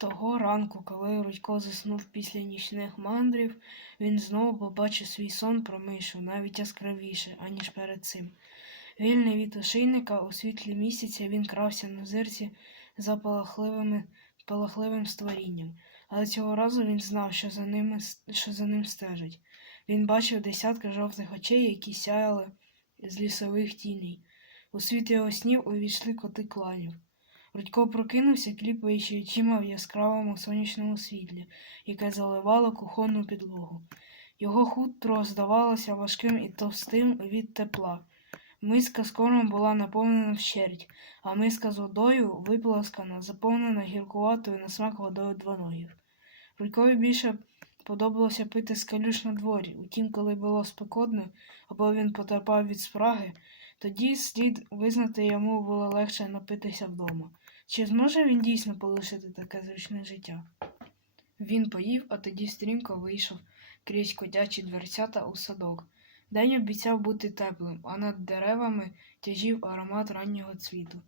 Того ранку, коли Рудько заснув після нічних мандрів, він знову побачив свій сон про мишу навіть яскравіше, аніж перед цим. Вільний від ошейника у світлі місяця він крався на зирці за палахливими, палахливим створінням, але цього разу він знав, що за, ними, що за ним стежить. Він бачив десятки жовтих очей, які сяяли з лісових тіней. У світ його снів увійшли коти кланів. Рудько прокинувся, кліпаючи очима в яскравому сонячному світлі, яке заливало кухонну підлогу. Його хутро здавалося важким і товстим від тепла. Миска з кормом була наповнена вщерть, а миска з водою виплескана, заповнена гіркуватою на смак водою двоногів. Рудькові більше подобалося пити з калюш на дворі, утім, коли було спекотно, або він потерпав від спраги, тоді слід визнати йому було легше напитися вдома. Чи зможе він дійсно полишити таке зручне життя? Він поїв, а тоді стрімко вийшов крізь котячі дверцята у садок. День обіцяв бути теплим, а над деревами тяжів аромат раннього цвіту.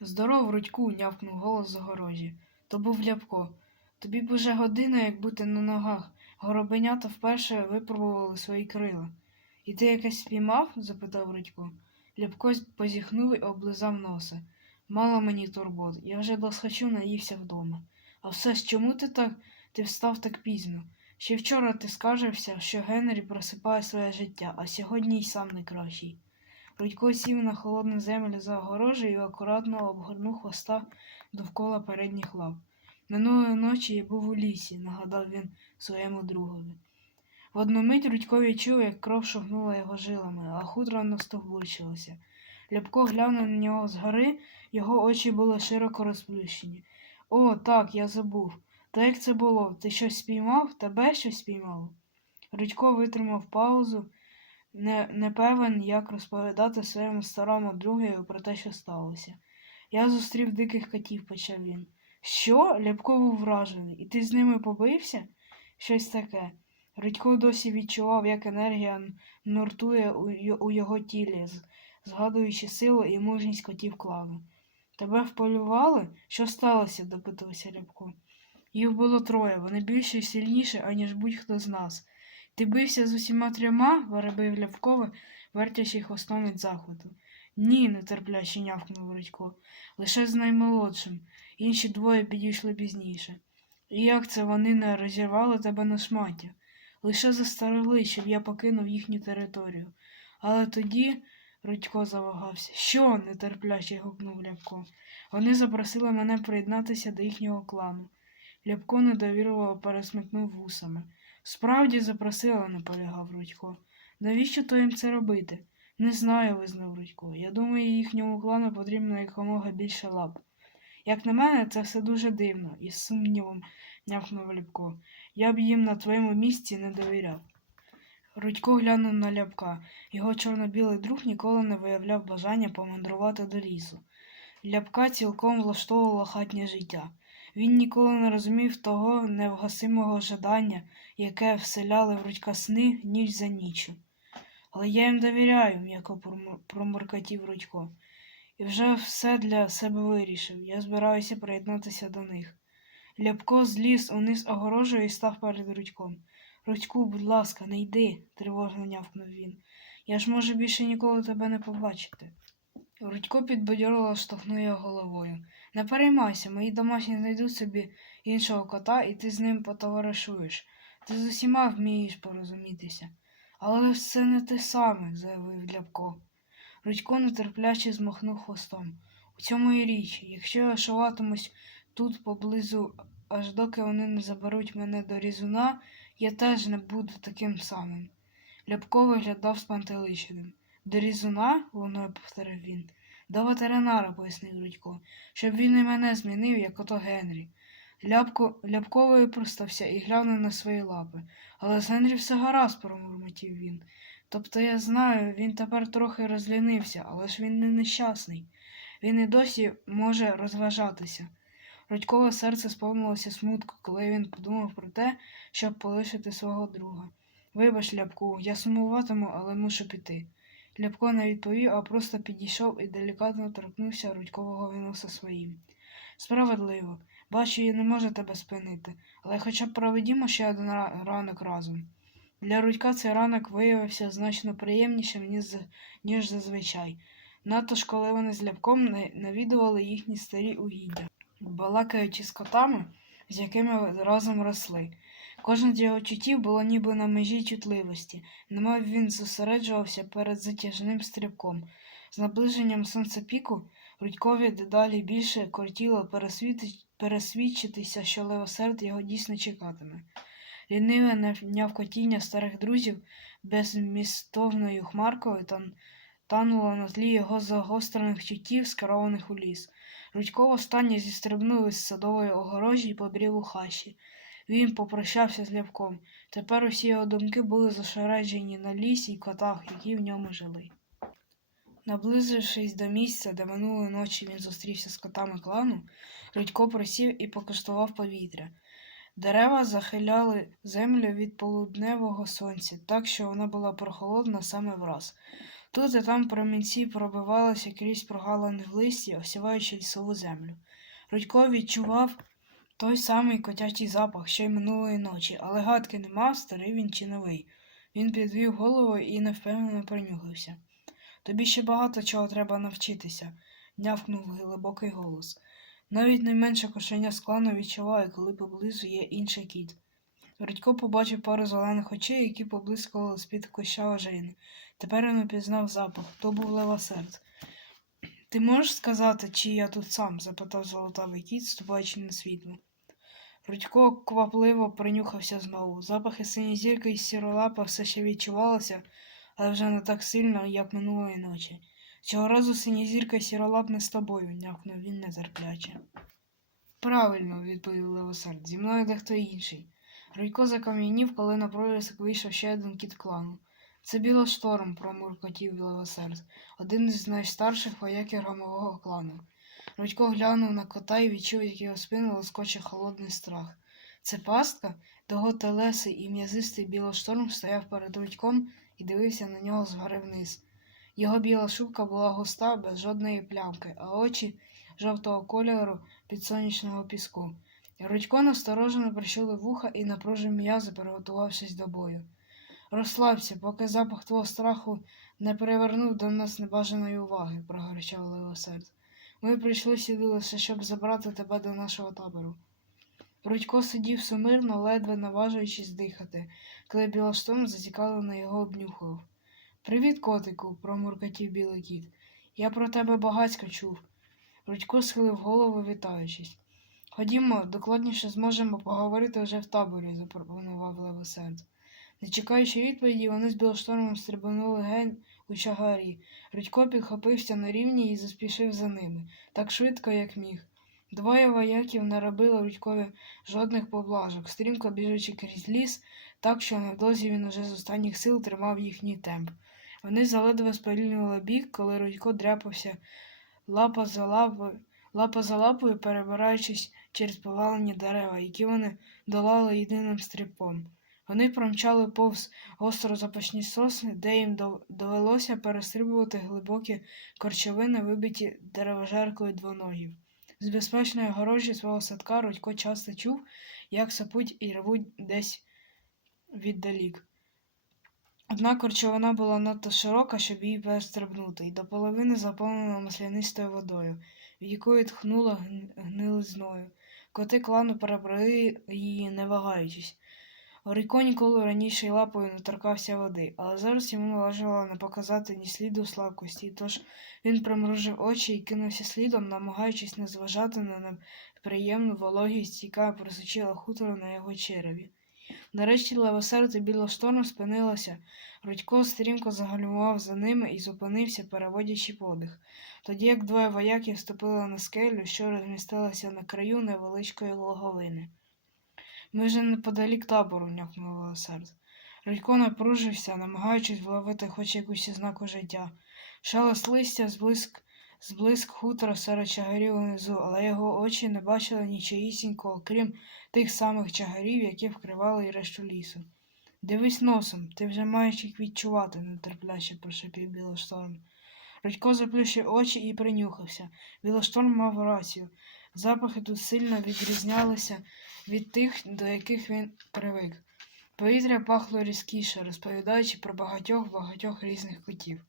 Здоров, Рудьку, нявкнув голос з огорожі. То був Ляпко. Тобі б уже година, як бути на ногах. Горобенята вперше випробували свої крила. І ти якесь спіймав? запитав Рудько. Ляпко позіхнув і облизав носа. Мало мені турбот, я вже досхочу наївся вдома. А все ж чому ти так ти встав так пізно? Ще вчора ти скаржився, що Генрі просипає своє життя, а сьогодні й сам не кращий. Рудько сів на холодну землю за огорожею і акуратно обгорнув хвоста довкола передніх лап. Минулої ночі я був у лісі, нагадав він своєму другові. В одну мить Рудько відчув, як кров шогнула його жилами, а хутро настовбурчилося. Ляпко глянув на нього згори, його очі були широко розплющені. О, так, я забув. То як це було? Ти щось спіймав? Тебе щось спіймало? Рудько витримав паузу, не, не певен, як розповідати своєму старому другові про те, що сталося. Я зустрів диких котів, почав він. Що? Ляпко був вражений. І ти з ними побився? Щось таке. Рудько досі відчував, як енергія нуртує у, його тілі, згадуючи силу і мужність котів клану. Тебе вполювали? Що сталося? допитувався Рябко. Їх було троє, вони більше і сильніші, аніж будь-хто з нас. Ти бився з усіма трьома? веребив Лявкове, вертячи хвостом від захвату. Ні, нетерпляче нявкнув Рудько. Лише з наймолодшим. Інші двоє підійшли пізніше. І як це вони не розірвали тебе на шматі? Лише застерегли, щоб я покинув їхню територію. Але тоді Рудько завагався. Що? нетерпляче гукнув Ляпко. Вони запросили мене приєднатися до їхнього клану. Ляпко недовірливо пересмикнув вусами. Справді запросила, наполягав Рудько. Навіщо то їм це робити? Не знаю, визнав Рудько. Я думаю, їхньому клану потрібно якомога більше лап. Як на мене, це все дуже дивно, із сумнівом нявкнув Ляпко. Я б їм на твоєму місці не довіряв. Рудько глянув на ляпка. Його чорно-білий друг ніколи не виявляв бажання помандрувати до лісу. Ляпка цілком влаштовувало хатнє життя. Він ніколи не розумів того невгасимого жадання, яке вселяли в Рудька сни ніч за ніччю. Але я їм довіряю, м'яко промур- Рудько. І вже все для себе вирішив. Я збираюся приєднатися до них. Ляпко зліз униз огорожею і став перед Рудьком. Рудьку, будь ласка, не йди, тривожно нявкнув він. Я ж можу більше ніколи тебе не побачити. Рудько підбадьорливо штовхнув його головою. Не переймайся, мої домашні знайдуть собі іншого кота, і ти з ним потоваришуєш. Ти з усіма вмієш порозумітися. Але це не те саме, заявив Ляпко. Рудько нетерпляче змахнув хвостом. У цьому і річ, якщо я шалатимусь тут поблизу, аж доки вони не заберуть мене до різуна, я теж не буду таким самим. Ляпко виглядав спантеличеним. До різуна, луною повторив він. До ветеринара, пояснив Рудько, щоб він і мене змінив, як ото Генрі. Ляпко, Ляпко випростався і глянув на свої лапи. Але з Генрі все гаразд, промурмотів він. Тобто я знаю, він тепер трохи розлінився, але ж він не нещасний. Він і досі може розважатися. Рудькове серце сповнилося смутку, коли він подумав про те, щоб полишити свого друга. Вибач, Ляпку, я сумуватиму, але мушу піти. Ляпко не відповів, а просто підійшов і делікатно торкнувся Рудькового виноса своїм. Справедливо, Бачу, я не можу тебе спинити, але хоча б проведімо ще один ранок разом. Для Рудька цей ранок виявився значно приємнішим, ніж, зазвичай. Надто ж коли вони з ляпком навідували їхні старі угіддя, балакаючи з котами, з якими разом росли. Кожен з його чуттів було ніби на межі чутливості, немов він зосереджувався перед затяжним стрибком. З наближенням сонцепіку Рудькові дедалі більше кортіло пересвідчитися, що левосерд його дійсно чекатиме. Ліниве нявкотіння старих друзів безмістовною хмаркою тан- тануло на тлі його загострених чуттів, скерованих у ліс. Рудько останнє зістрибнув із садової огорожі і побрів у хащі. Він попрощався з Лявком. Тепер усі його думки були зосереджені на лісі й котах, які в ньому жили. Наблизившись до місця, де минулої ночі він зустрівся з котами клану, Рудько присів і покуштував повітря. Дерева захиляли землю від полудневого сонця, так що вона була прохолодна саме враз. Тут і там промінці пробивалися крізь прогалини в листі, осіваючи лісову землю. Рудько відчував той самий котячий запах, що й минулої ночі, але гадки не мав, старий він чи новий. Він підвів голову і невпевнено принюхався. Тобі ще багато чого треба навчитися, нявкнув глибокий голос. Навіть найменше кошеня з клану відчуває, коли поблизу є інший кіт. Рудько побачив пару зелених очей, які поблискували з-під куща ожини. Тепер він упізнав запах. То був левосерд. Ти можеш сказати, чи я тут сам? запитав золотавий кіт, ступаючи на світло. Рудько квапливо принюхався знову. Запахи синьозірки і сіролапа все ще відчувалися, але вже не так сильно, як минулої ночі. Цього разу синьозірка і сіролап не з тобою, нявкнув він нетерпляче. Правильно, відповів Левосерд, зі мною дехто інший. Рудько закам'янів, коли на пролісок вийшов ще один кіт клану. Це білошторм, промуркотів Левосерд, один із найстарших вояків громового клану. Рудько глянув на кота і відчув, як його спину лоскоче холодний страх. Це пастка, того телесий і м'язистий білошторм стояв перед Рудьком і дивився на нього згори вниз. Його біла шубка була густа, без жодної плямки, а очі жовтого кольору під сонячного піску. Рудько насторожено прищулив вуха і напружив м'язи, приготувавшись до бою. Розслабся, поки запах твого страху не привернув до нас небажаної уваги, прогорчав Левосерд. Ми прийшли сюди лише, щоб забрати тебе до нашого табору. Рудько сидів сумирно, ледве наважуючись дихати, коли білоштом зацікавлено його обнюхував. Привіт, котику, промуркотів білий кіт. Я про тебе багацько чув. Рудько схилив голову, вітаючись. Ходімо, докладніше зможемо поговорити вже в таборі, запропонував Левосерд. Не чекаючи відповіді, вони з білоштормом стрибанули гень у чагарі. Рудько підхопився на рівні і заспішив за ними, так швидко, як міг. Двоє вояків не робили Рудькові жодних поблажок, стрімко біжучи крізь ліс, так що невдовзі він уже з останніх сил тримав їхній темп. Вони заледве сповільнювали бік, коли Рудько дряпався лапа за лапою, лапа за лапою, перебираючись через повалені дерева, які вони долали єдиним стрибком. Вони промчали повз гостро запашні сосни, де їм довелося перестрибувати глибокі корчовини, вибиті деревожеркою двоногів. З безпечної горожі свого садка Рудько часто чув, як сапуть і рвуть десь віддалік. Однак корчовина була надто широка, щоб її перестрибнути, і до половини заповнена маслянистою водою, від якої тхнуло гн- гнилизною. Коти клану перебрали її, не вагаючись. Ріко ніколи раніше й лапою не торкався води, але зараз йому належало не показати ні сліду слабкості, тож він примружив очі і кинувся слідом, намагаючись не зважати на неприємну вологість, яка просочила хутро на його череві. Нарешті левосерд і білошторм спинилося. Рудько стрімко загальмував за ними і зупинився, переводячи подих. Тоді як двоє вояків ступили на скелю, що розмістилася на краю невеличкої логовини. Ми вже неподалік табору, някнув левосерд. Рудько напружився, намагаючись вловити хоч якусь ознаку життя. Шелест листя зблиск, зблиск хутора серед чагарів унизу, але його очі не бачили нічиїсінького, крім тих самих чагарів, які вкривали й решту лісу. Дивись носом, ти вже маєш їх відчувати, нетерпляче прошепів Білошторм. Рудько заплющив очі і принюхався. Білошторм мав рацію. Запахи тут сильно відрізнялися від тих, до яких він привик. Повітря пахло різкіше, розповідаючи про багатьох багатьох різних котів.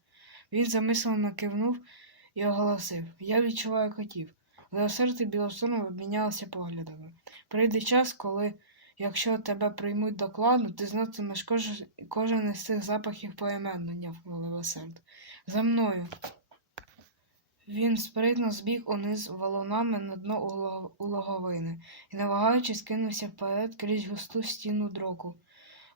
Він замислено кивнув і оголосив Я відчуваю котів. Леосерд і Білосонов обмінялися поглядами. Прийде час, коли, якщо тебе приймуть до клану, ти знатимеш кож... кожен із цих запахів поіменно, нявкнув Леосерд. За мною. Він спритно збіг униз валунами на дно уло- у логовини і, не вагаючись, кинувся вперед крізь густу стіну дроку.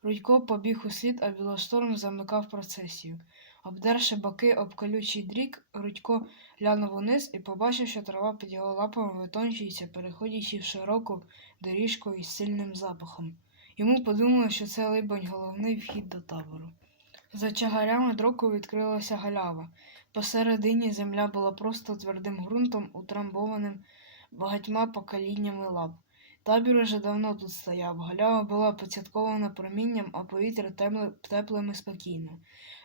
Рудько побіг услід, а білошторм замикав процесію. Обдерши боки об колючий дрік, Рудько глянув униз і побачив, що трава під його лапами витончується, переходячи в широку доріжку із сильним запахом. Йому подумали, що це, либонь, головний вхід до табору. За чагарями дроку відкрилася галява. Посередині земля була просто твердим ґрунтом, утрамбованим багатьма поколіннями лап. Табір уже давно тут стояв. Галява була поцяткована промінням, а повітря теплим і спокійним.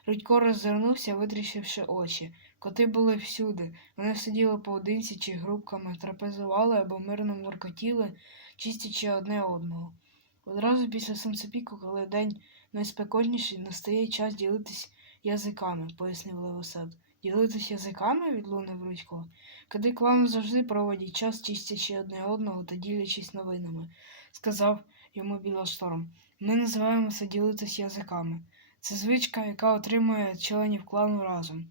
Рудько роззирнувся, витріщивши очі. Коти були всюди. Вони сиділи поодинці чи групками, трапезували або мирно муркотіли, чистячи одне одного. Одразу після сонцепіку, коли день найспекотніший, настає час ділитись язиками, пояснив Левосад. Ділитись язиками? відлунив Рудько. Коти клану завжди проводять час, чистячи одне одного та ділячись новинами, сказав йому Білошторм. Ми називаємо це ділитись язиками. Це звичка, яка отримує членів клану разом.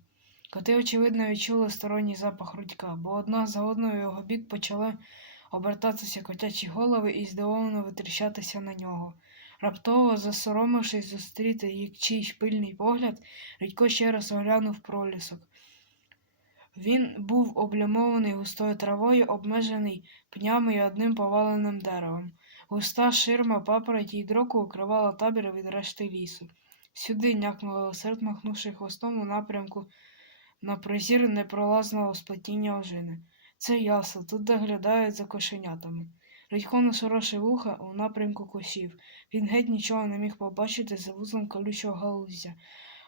Коти, очевидно, відчули сторонній запах Рудька, бо одна за одною його бік почали обертатися котячі голови і здивовано витріщатися на нього. Раптово, засоромившись зустріти їх чийсь пильний погляд, Рідько ще раз оглянув пролісок. Він був облямований густою травою, обмежений пнями і одним поваленим деревом. Густа ширма папороті й дроку укривала табір від решти лісу. Сюди някнула серд, махнувши хвостом у напрямку на прозір непролазного сплетіння ожини. Це ясно, тут доглядають за кошенятами. Редько нашорошив вуха у напрямку кущів. Він геть нічого не міг побачити за вузлом колючого галузя,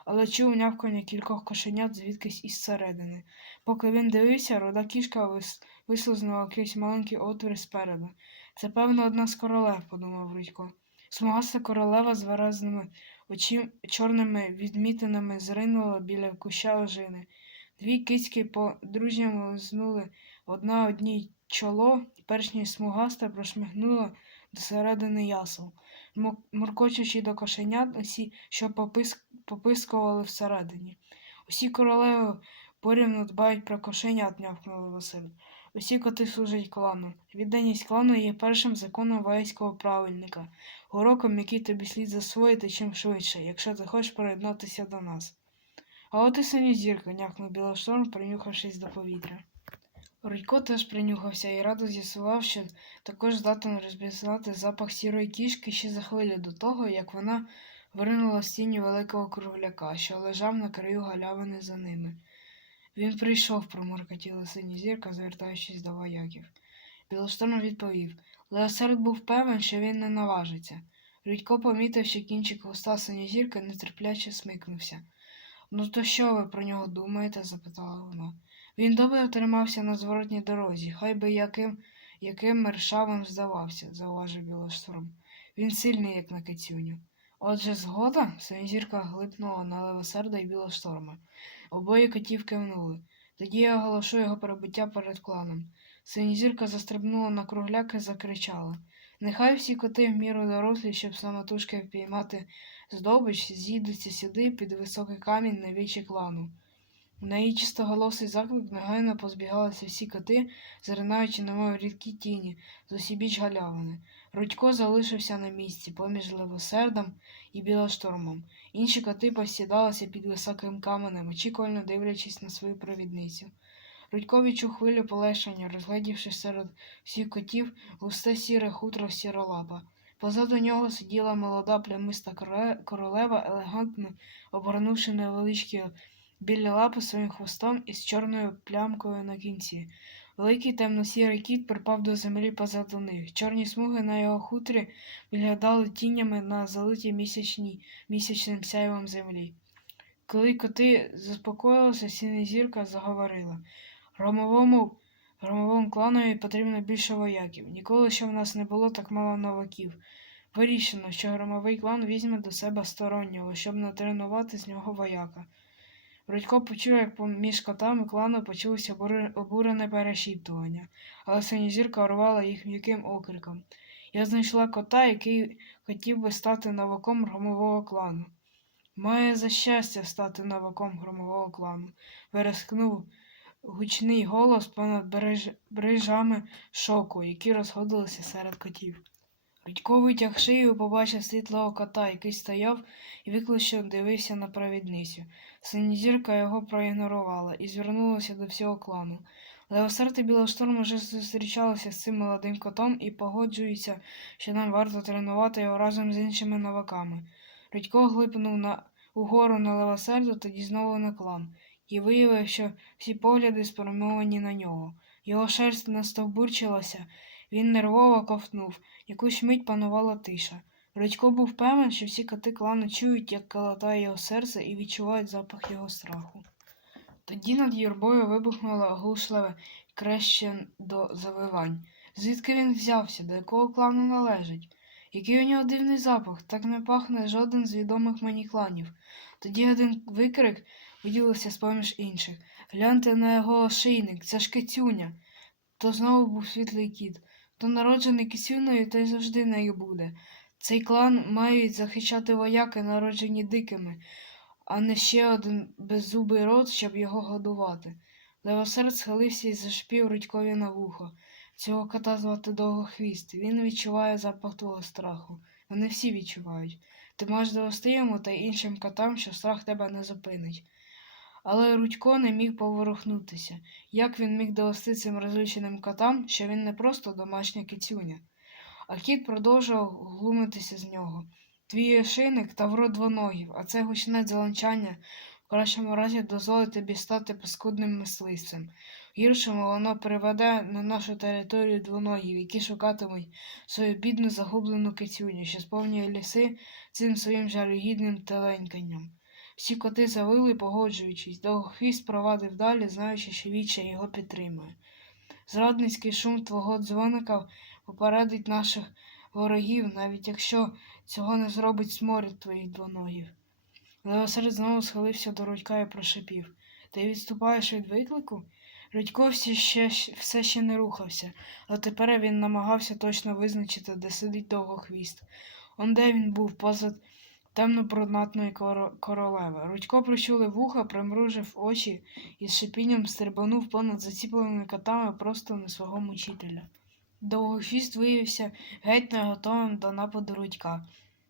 але чув нявкання кількох кошенят звідкись із середини. Поки він дивився, рода кішка вис... вислизнула якийсь маленький отвір спереду. Це, певно, одна з королев, подумав Рудько. Смугаста королева з виразними очі... чорними відмітинами зринула біля куща ожини. Дві кицьки по-дружньому лизнули одна одній чоло, перш ніж смугаста прошмигнула до середини ясел, муркочучи до кошенят усі, що попис... попискували всередині. Усі королеви порівну дбають про кошенят, нявкнули Василь. Усі коти служать клану. Відданість клану є першим законом вайського правильника, уроком, який тобі слід засвоїти чим швидше, якщо ти хочеш приєднатися до нас. А от і синя зірка, нявкнув Білошторм, принюхавшись до повітря. Рудько теж принюхався і радо з'ясував, що також здатен розпізнати запах сірої кішки ще за хвилю до того, як вона виринула з тіні великого кругляка, що лежав на краю галявини за ними. Він прийшов, проморкотіла синя зірка, звертаючись до вояків. Білошторм відповів. Леосерд був певен, що він не наважиться. Рудько помітив, що кінчик хвоста синьозірки нетерпляче смикнувся. Ну, то що ви про нього думаєте? запитала вона. Він добре тримався на зворотній дорозі, хай би яким, яким мершавим здавався, зауважив Білошторм. Він сильний, як на кицюню. Отже, згода, синьозірка глипнула на левосерда і білошторма. Обоє котів кивнули. Тоді я оголошу його прибуття перед кланом. Синьозірка застрибнула на кругляк і закричала. Нехай всі коти в міру дорослі, щоб самотужки впіймати здобич, з'їдуться сюди під високий камінь на вічі клану. На її чистоголосий заклик негайно позбігалися всі коти, зринаючи немов рідкі тіні з усібіч галявини. Рудько залишився на місці поміж левосердом і білоштормом. Інші коти посідалися під високим каменем, очікувально дивлячись на свою провідницю. Рудько відчув хвилю полегшення, розглядівши серед всіх котів густе сіре хутро сіролапа. Позаду нього сиділа молода плямиста королева, елегантно обгорнувши невеличкі біля лапи своїм хвостом із чорною плямкою на кінці. Великий темно-сірий кіт припав до землі позаду них. Чорні смуги на його хутрі виглядали тінями на залитій місячній, місячним сяйвом землі. Коли коти заспокоїлися, сіна зірка заговорила. Громовому Громовому кланові потрібно більше вояків. Ніколи ще в нас не було так мало новаків. Вирішено, що громовий клан візьме до себе стороннього, щоб натренувати з нього вояка. Рудько почув, як поміж котами клану почулося обурене перешіптування, але синьозірка урвала їх м'яким окриком. Я знайшла кота, який хотів би стати новаком громового клану. Має за щастя стати новаком громового клану, верескнув гучний голос понад бережами шоку, які розходилися серед котів. Рудько витяг шию побачив світлого кота, який стояв і виклично дивився на провідницю. Синізірка його проігнорувала і звернулася до всього клану. Левосерд і Білошторм уже зустрічалися з цим молодим котом і погоджуються, що нам варто тренувати його разом з іншими новаками. Рудько глипнув на угору на левосерду, тоді знову на клан, і виявив, що всі погляди спрямовані на нього. Його шерсть настовбурчилася, він нервово ковтнув. Якусь мить панувала тиша. Рудько був певен, що всі коти клану чують, як калатає його серце, і відчувають запах його страху. Тоді над юрбою вибухнуло оглушливе крещендо завивань. Звідки він взявся, до якого клану належить? Який у нього дивний запах, так не пахне жоден з відомих мені кланів. Тоді один викрик виділився з поміж інших. Гляньте на його ошийник, це ж кицюня. То знову був світлий кіт. Хто народжений кисюною, той завжди нею буде. Цей клан мають захищати вояки, народжені дикими, а не ще один беззубий рот, щоб його годувати. Левосерд схилився і зашпів Рудькові на вухо. Цього кота звати Довгохвіст. Він відчуває запах твого страху. Вони всі відчувають. Ти маєш довести йому та іншим котам, що страх тебе не зупинить. Але Рудько не міг поворухнутися. Як він міг довести цим розлюченим котам, що він не просто домашня кицюня? А кіт продовжував глумитися з нього. Твій ошейник та врод двоногів, а це гучне дзеленчання в кращому разі дозволить тобі стати паскудним мисливцем. Гіршому воно приведе на нашу територію двоногів, які шукатимуть свою бідну загублену кицюню, що сповнює ліси цим своїм жалюгідним теленьканням. Всі коти завили, погоджуючись, довгохвіст провадив далі, знаючи, що віча його підтримує. Зрадницький шум твого дзвоника попередить наших ворогів, навіть якщо цього не зробить сморід твоїх двоногів. Левосерд знову схилився до Рудька і прошипів. Ти відступаєш від виклику? Рудько ще, все ще не рухався, але тепер він намагався точно визначити, де сидить довгохвіст. Он де він був позад темно-брунатної королеви. Рудько причули вуха, примружив очі і з шипінням стрибанув понад заціпленими котами просто на свого мучителя. Довгохвіст виявився геть не готовим до нападу Рудька.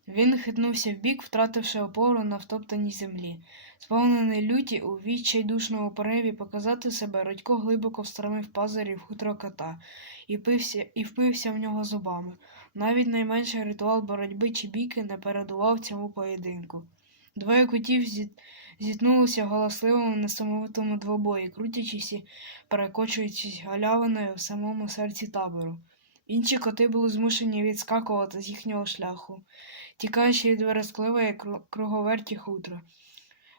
Він хитнувся вбік, втративши опору на втоптаній землі. Сповнений люті у відчайдушному пориві показати себе, Рудько глибоко встромив пазурі в хутро кота і, пився, і впився в нього зубами. Навіть найменший ритуал боротьби чи бійки не передував цьому поєдинку. Двоє котів зіт... зіткнулися в галасливому несамовитому двобої, крутячись і перекочуючись галявиною в самому серці табору. Інші коти були змушені відскакувати з їхнього шляху, тікаючи від верескливої кру- круговерті хутра.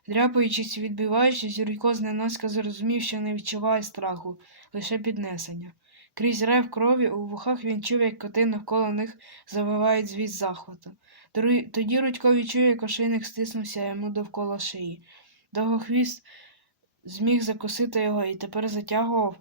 Дряпаючись відбиваючись, Юрко зненацька зрозумів, що не відчуває страху, лише піднесення. Крізь рев крові у вухах він чув, як коти навколо них завивають звіт захвату. Тоді Рудько відчув, як ошейник стиснувся йому довкола шиї. Довгохвіст зміг закусити його і тепер затягував,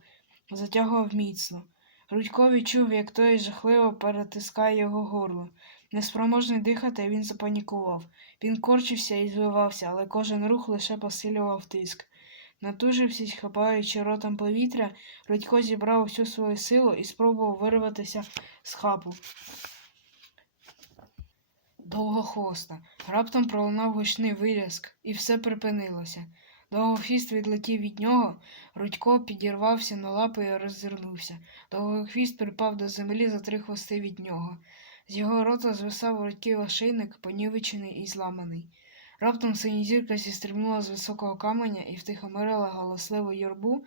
затягував міцно. Рудько відчув, як той жахливо перетискає його горло. Неспроможний дихати, він запанікував. Він корчився і звивався, але кожен рух лише посилював тиск. Натужившись, хапаючи ротом повітря, Рудько зібрав всю свою силу і спробував вирватися з хапу. Довгохвоста. Раптом пролунав гучний вирязк, і все припинилося. Довгохвіст відлетів від нього, Рудько підірвався на лапи і роззирнувся. Довгохвіст припав до землі за три хвости від нього. З його рота звисав Рудький ошейник, понівечений і зламаний. Раптом синізірка зістрибнула з високого каменя і втихомирила галасливу юрбу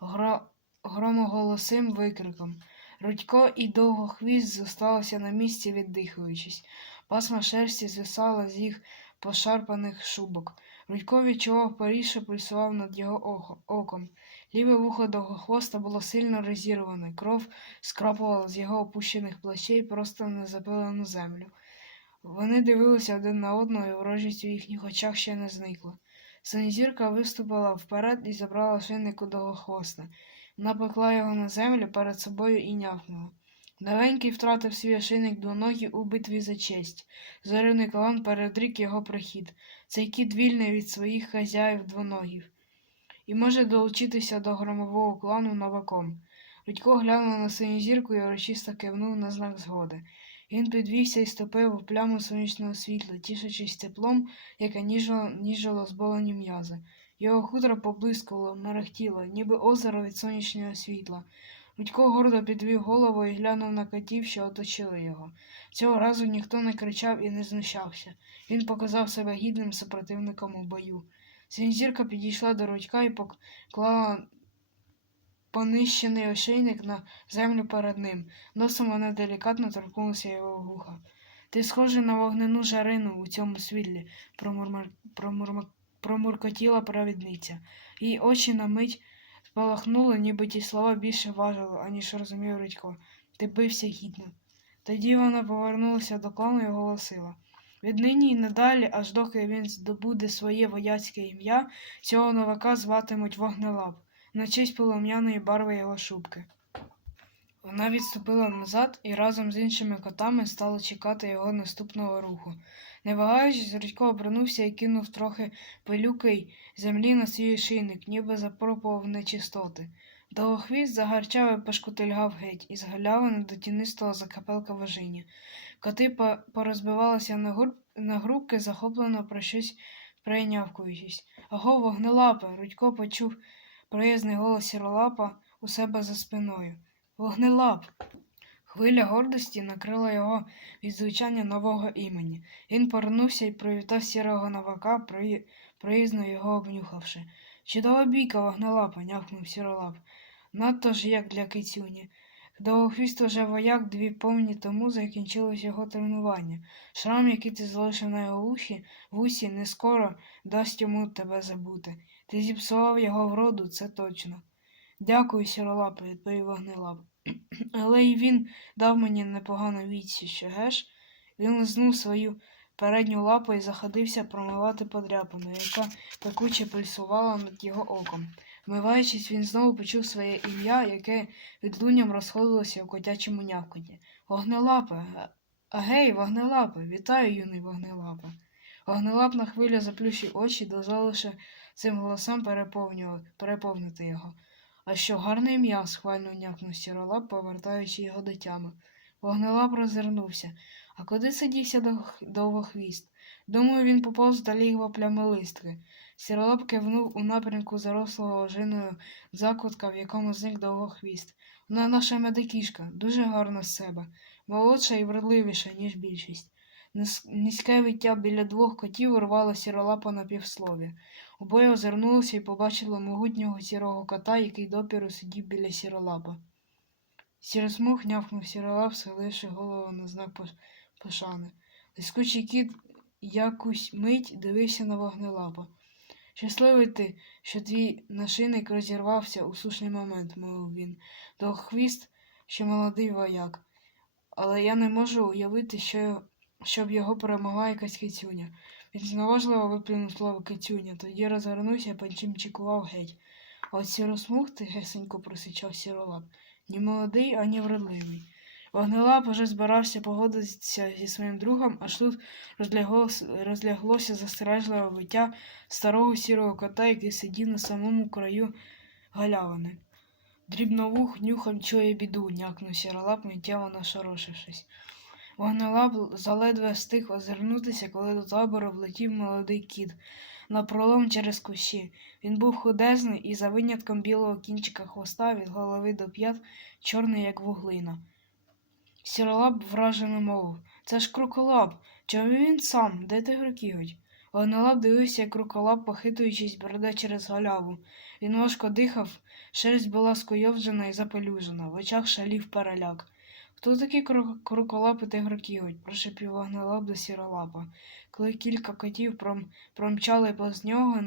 гро... громоголосим викриком. Рудько і довгохвіст зосталися на місці, віддихуючись. Пасма шерсті звисала з їх пошарпаних шубок. Рудько відчував парі, що пульсував над його оком. Ліве вухо довгохвоста було сильно розірване, кров скрапувала з його опущених плечей просто на запилену землю. Вони дивилися один на одного, і ворожість у їхніх очах ще не зникла. Синезірка виступила вперед і забрала шиннику довгохвоста. Вона поклала його на землю перед собою і нявкнула. Новенький втратив свій ошейник двоногий у битві за честь. Зоряний клан передрік його прохід. Цей кіт вільний від своїх хазяїв двоногів і може долучитися до громового клану новаком. Рудько глянув на синю зірку і урочисто кивнув на знак згоди. Він підвівся і ступив у пляму сонячного світла, тішачись теплом, яке ніжило, ніжило зболені м'язи. Його хутро поблискувало, мерехтіло, ніби озеро від сонячного світла. Рудько гордо підвів голову і глянув на котів, що оточили його. Цього разу ніхто не кричав і не знущався. Він показав себе гідним супротивником у бою. Синьзірка підійшла до Рудька і поклала понищений ошейник на землю перед ним. Носом вона делікатно торкнулася його вуха. Ти схожий на вогнену жарину у цьому світлі, промуркотіла провідниця. Її очі на мить спалахнули, ніби ті слова більше важили, аніж розумів Рудько. Ти бився гідно. Тоді вона повернулася до клану і оголосила. Віднині і надалі, аж доки він здобуде своє вояцьке ім'я, цього новака зватимуть вогнелап на честь полум'яної барви його шубки. Вона відступила назад і разом з іншими котами стала чекати його наступного руху. Не вагаючись, Рудько обернувся і кинув трохи пилюки й землі на свій шийник, ніби запропував нечистоти. Довгохвіст загарчав і пошкутильгав геть, із галявини до тінистого закапелка вожині. Коти порозбивалися на, гур... на групки, захоплено про щось прийнявкуючись. Аго, вогнелапе! Рудько почув проїзний голос сіролапа у себе за спиною. Вогнелап! Хвиля гордості накрила його від звучання нового імені. Він повернувся і привітав сірого новака, при... приязно його обнюхавши. Чудова бійка, вогнелапа, нявкнув сіролап. Надто ж як для кицюні. Довгохвіст уже вояк дві повні тому закінчилось його тренування. Шрам, який ти залишив на його ухі, вусі, не скоро дасть йому тебе забути. Ти зіпсував його вроду, це точно. Дякую, сіролапе, відповів вогнелап. Але й він дав мені непогану відсіч, геш? Він лизнув свою передню лапу і заходився промивати подряпину, яка пекуче пульсувала над його оком. Вмиваючись, він знову почув своє ім'я, яке відлунням розходилося у котячому нявкоті. Вогнелапе, агей, вогнелапе, вітаю, юний вогнелапе. Вогнелап на хвилю заплющив очі, дозволивши цим голосам переповнити його. А що гарне ім'я, схвально нявкнув сіролап, повертаючи його до тями. Вогнелап розвернувся. А куди сидівся дов- довгохвіст? Думаю, він поповз до лігва плямелистки. Сіролап кивнув у напрямку зарослого ожиною закутка, в якому зник довгохвіст. Вона наша медикішка, дуже гарна з себе, молодша і вродливіша, ніж більшість. Низьке виття біля двох котів урвало сіролапа на півслові. Обоє озирнулися і побачили могутнього сірого кота, який допіру сидів біля сіролапа. Сіросмух нявкнув сіролап, схиливши голову на знак пошани. Лискучий кіт якусь мить дивився на вогнелапа. Щасливий ти, що твій нашийник розірвався у слушний момент, мовив він. Довгохвіст, що молодий вояк. Але я не можу уявити, що, щоб його перемогла якась кицюня. Він зневажливо виплюнув слово кицюня, тоді розвернувся і почимчикував геть. А от сіросмух ти гесенько просичав сіролап. Ні молодий, ані вродливий. Вогнелап уже збирався погодитися зі своїм другом, аж тут розляглося, розляглося застережливе виття старого сірого кота, який сидів на самому краю галявини. Дрібновух нюхом чує біду, някнув сіролап, миттєво нашорошившись. Вогнелап заледве встиг озирнутися, коли до табору влетів молодий кіт. Напролом через кущі. Він був худезний і за винятком білого кінчика хвоста від голови до п'ят чорний, як вуглина. Сіролап вражено мовив. Це ж круколап. Чого він сам? Де ти грокіготь? Вогнелап дивився, як круколап, похитуючись, бреде через галяву. Він важко дихав, шерсть була скуйовджена і запелюжена, в очах шалів переляк. Хто такий кру- круколап і тигрокіготь? прошепів вогнелап до сіролапа. Коли кілька котів пром... промчали повз нього,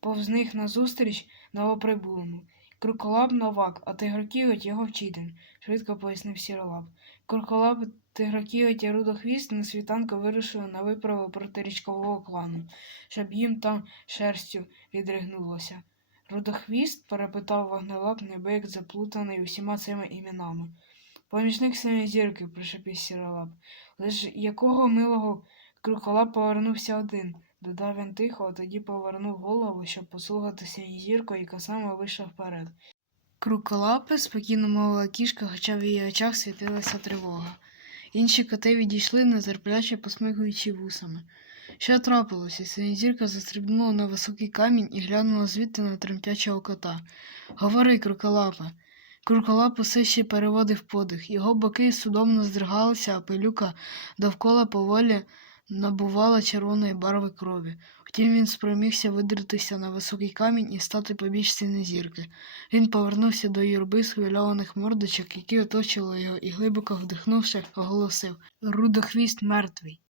повз них назустріч новоприбулому. Круколап новак, а тигрокіготь його вчитель, швидко пояснив сіролап. Круколап, тигрокіготь і рудохвіст на світанку вирушили на виправу проти річкового клану, щоб їм там шерстю відригнулося. Рудохвіст перепитав вогнелап, небик заплутаний усіма цими іменами. Помічник синьої зірки, прошепів сіролап. Лиш якого милого круколап повернувся один, додав він тихо, а тоді повернув голову, щоб послухати синю зірку, яка саме вийшла вперед. Круколапи спокійно мовила кішка, хоча в її очах світилася тривога. Інші коти відійшли, нетерпляче посмикуючи вусами. Що трапилося? Синьозірка застрибнула на високий камінь і глянула звідти на тремтячого кота. Говори, круколапе. Круколап усе ще переводив подих. Його боки судомно здригалися, а пилюка довкола поволі набувала червоної барви крові. Втім, він спромігся видертися на високий камінь і стати побіч синезірки. Він повернувся до юрби схвильованих мордочок, які оточили його, і глибоко вдихнувши, оголосив Рудохвіст мертвий.